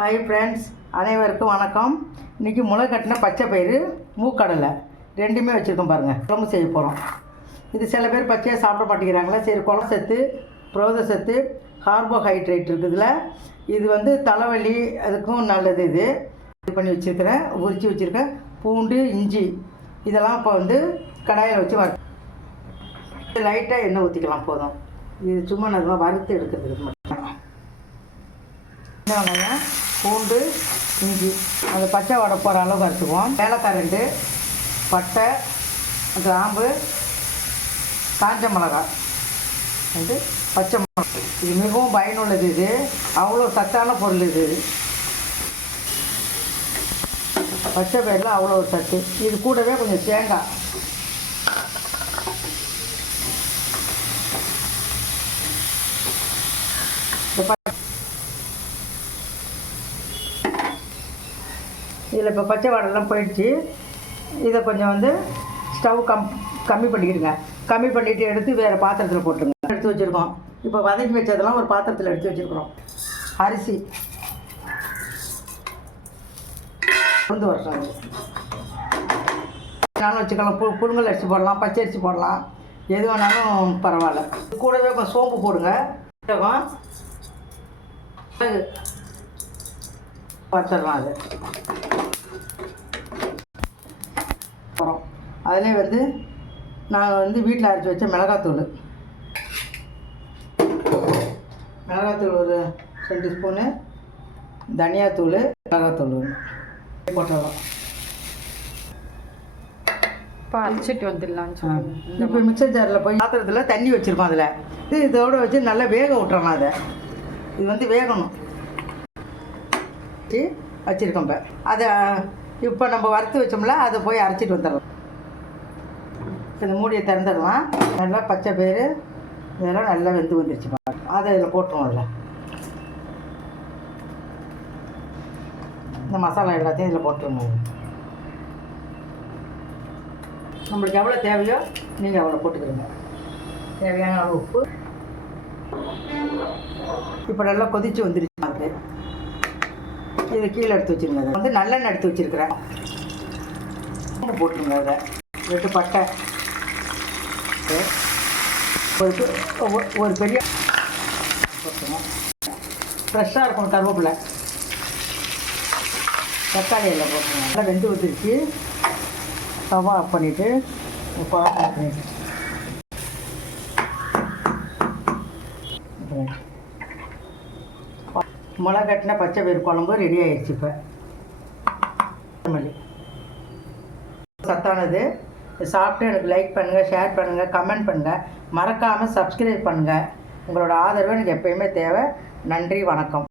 Hi friends அனைவருக்கும் வணக்கம். இன்றைக்கி முளை கட்டின பச்சை பயிறு மூக்கடலை. ரெண்டுமே வச்சுருக்கோம் பாருங்கள் குழம்பு செய்ய போகிறோம் இது சில பேர் பச்சையாக சாப்பிட மாட்டேங்கிறாங்களா. சரி குழம்பு சத்து புரோத சத்து கார்போஹைட்ரேட் இருக்குதுல. இது வந்து தலைவலி அதுக்கும் நல்லது இது. இது பண்ணி வச்சுருக்கிறேன். உரித்து வச்சுருக்கேன். பூண்டு இஞ்சி இதெல்லாம் இப்போ வந்து கடாயில் வச்சு வறு லைட்டாக எண்ணெய் ஊற்றிக்கலாம் போதும். இது சும்மா நல்லா வறுத்து எடுக்கிறதுக்கு மட்டும். என்ன வெங்காயம். பூண்டு இஞ்சி. அந்த பச்சை வடை போகிற அளவு வறுத்துக்குவோம். ஏலக்காய் ரெண்டு பட்டை கிராம்பு காஞ்ச மிளகாய் வந்து பச்சை மிளகாய். இது மிகவும் பயனுள்ளது இது. அவ்வளோ சத்தான பொருள் இது. பச்சை பயிரில் அவ்வளோ ஒரு சத்து. இது கூடவே கொஞ்சம் தேங்காய். இந்த இதில் இப்போ பச்சை வாடெல்லாம் போயிடுச்சு. இதை கொஞ்சம் வந்து ஸ்டவ் கம் கம்மி பண்ணிக்கிடுங்க. கம்மி பண்ணிவிட்டு எடுத்து வேறு பாத்திரத்தில் போட்டுருங்க. எடுத்து வச்சுருக்கோம். இப்போ வதக்கி வச்சதெல்லாம் ஒரு பாத்திரத்தில் எடுத்து வச்சுருக்குறோம். அரிசி. உளுந்து வருஷம் வேணாலும் வச்சுக்கலாம். பு புழுங்கல் அரிசி போடலாம் பச்சை அரிசி போடலாம். எது வேணாலும் பரவாயில்ல. கூடவே கொஞ்சம் சோம்பு போடுங்க. சீரகம், வச்சிடலாம் அது. அதிலே வந்து நான் வந்து வீட்டில் அரைச்சி வச்ச மிளகாத்தூள். மிளகாத்தூள் ஒரு ரெண்டு ஸ்பூனு தனியாத்தூள் மிளகாத்தூள் ஒன்று போட்டுடலாம். இப்போ அரைச்சிட்டு வந்துடலாம்னு சொல்லுங்க. இப்போ மிக்சர் ஜாரில் போய் பாத்திரத்தில் தண்ணி வச்சுருக்கோம் அதில். இது இதோட வச்சு நல்லா வேக விட்டுறலாம் அதை. இது வந்து வேகணும். வச்சு வச்சுருக்கோம் இப்போ. அதை இப்போ நம்ம வறுத்து வச்சோம்ல அதை போய் அரைச்சிட்டு வந்துடலாம். இந்த மூடியை திறந்துடலாம். நல்லா பச்சை பயிறு இதெல்லாம் நல்லா வெந்து வந்துருச்சு அதை இதில் போட்டுருவோம் அதில் இந்த மசாலா எல்லாத்தையும் இதில் போட்டுருங்க. நம்மளுக்கு எவ்வளோ தேவையோ நீங்கள் அவ்வளோ போட்டுக்கிறீங்க. தேவையான அளவு உப்பு. இப்போ நல்லா கொதிச்சு வந்துருச்சு அது இதை கீழே எடுத்து வச்சுருங்க. அதை வந்து நல்லெண்ணெய் எடுத்து வச்சுருக்கிறேன். போட்டுருங்க அதை ரெண்டு பட்டை. ஒரு ஒரு- ஒரு பெரிய ஃப்ரெஷ்ஷாக இருக்கும் கருவேப்பிலை. தக்காளி எல்லாம் போட்டுருங்க. நல்லா வெந்து வந்துருச்சு. தவா ஆஃப் பண்ணிவிட்டு குழம்பு ஆஃப் பண்ணிட்டு. மிளகா கட்டின பச்சை பயிர் குழம்பு ரெடி ஆயிடுச்சு இப்போ. சத்தானது. சாப்பிட்டு எனக்கு லைக் பண்ணுங்கள் ஷேர் பண்ணுங்கள் கமெண்ட் பண்ணுங்கள் மறக்காமல் சப்ஸ்கிரைப் பண்ணுங்கள் உங்களோட ஆதரவு எனக்கு எப்பயுமே தேவை. நன்றி வணக்கம்.